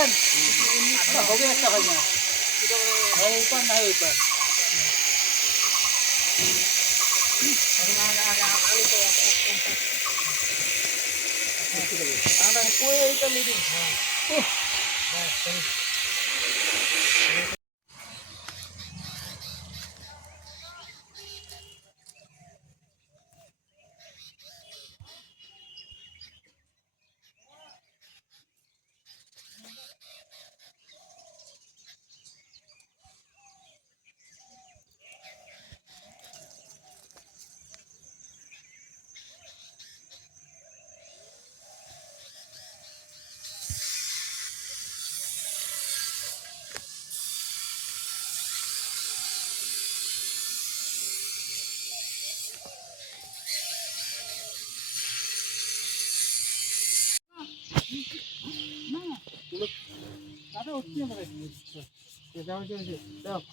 দেখছেন হবে একটা ভাই না এইবার নাই ওইবার এইটা মিটিং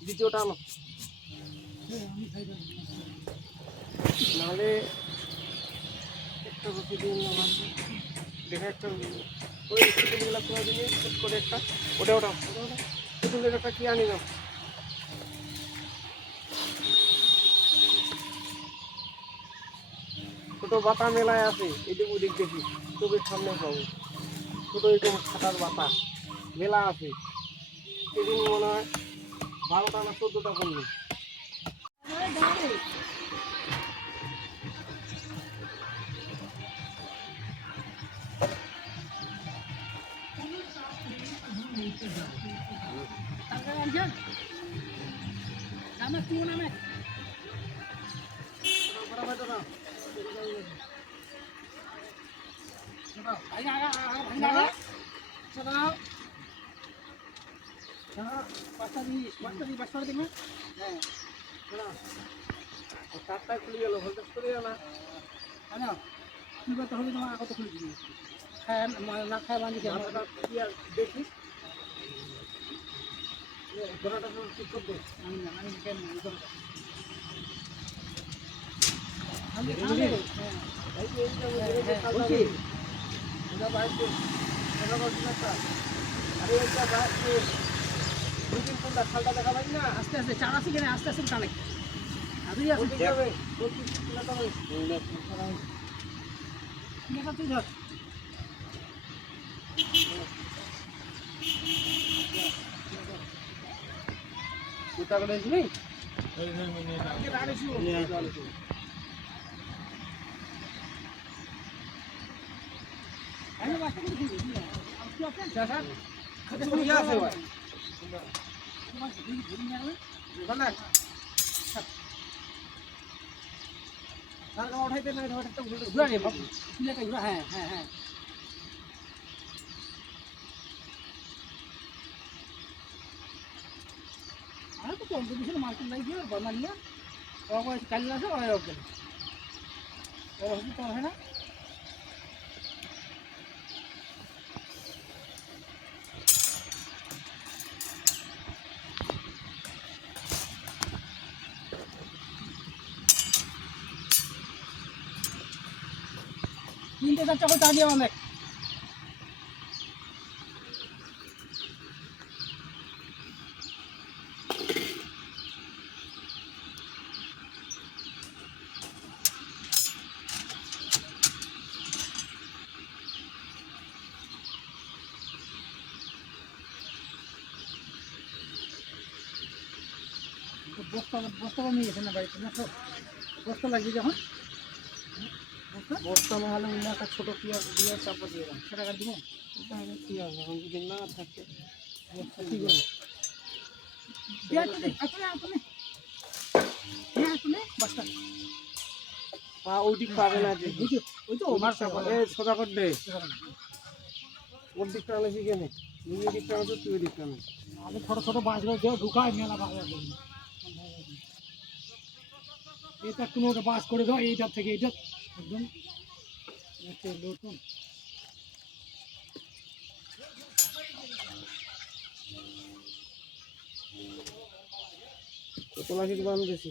দ্বিতীয়টা আনো নাহলে একটা রুটি দিন দেখা একটা ওই রুটিগুলো করে দিলে সেট করে একটা ওটা ওটা রুটিগুলোর একটা কি আনি না ছোট বাতা মেলায় আছে এদিক ওদিক দেখি চোখের সামনে পাবো ছোট এরকম খাটার বাতা মেলা আছে সেদিন মনে হয় 12টা না 14টা করলো চারটায় খুলে গেল ভোল্টেজ করে না কি কথা হবে তোমার আগত খুলে দিবি খায় না খায় বাঁধি দেখি ঘোড়াটা ঠিক করবে খালটা দেখা পাই না আস্তে আস্তে চার আছে কিনা আস্তে আস্তে কানে তুই ধর উঠাইতে না হ্যাঁ হ্যাঁ হ্যাঁ আর তো কম্পিটিশন মার্কেট নাই দিয়ে বানালিয়া কাল আছে ওরা ওকে ওরা হচ্ছে তো হয় না তিনটে চারটা করে চালিয়ে অনেক বস্তা নিয়ে গেছে না বাড়িতে না বস্তা লাগবে যখন বস্তা না হলে অন্য একটা ছোটো পিঁয়াজ দিয়ে চাপা দিয়ে দেন সেটা দিব পিঁয়াজ এখন যদি না থাকে ঠিক আছে ওই দিক পাবে না যে ওই তো সোজা করে দে ওর দিকটা আনে শিখে নিজের দিকটা আনছো তুই ওই দিকটা আনে আমি ছোটো ছোটো বাঁশগুলো দিয়ে ঢুকায় মেলা বাংলা এটা কোনো বাস করে দাও এইটার থেকে এইটা একদম নতুন কত লাগে আমি গেছি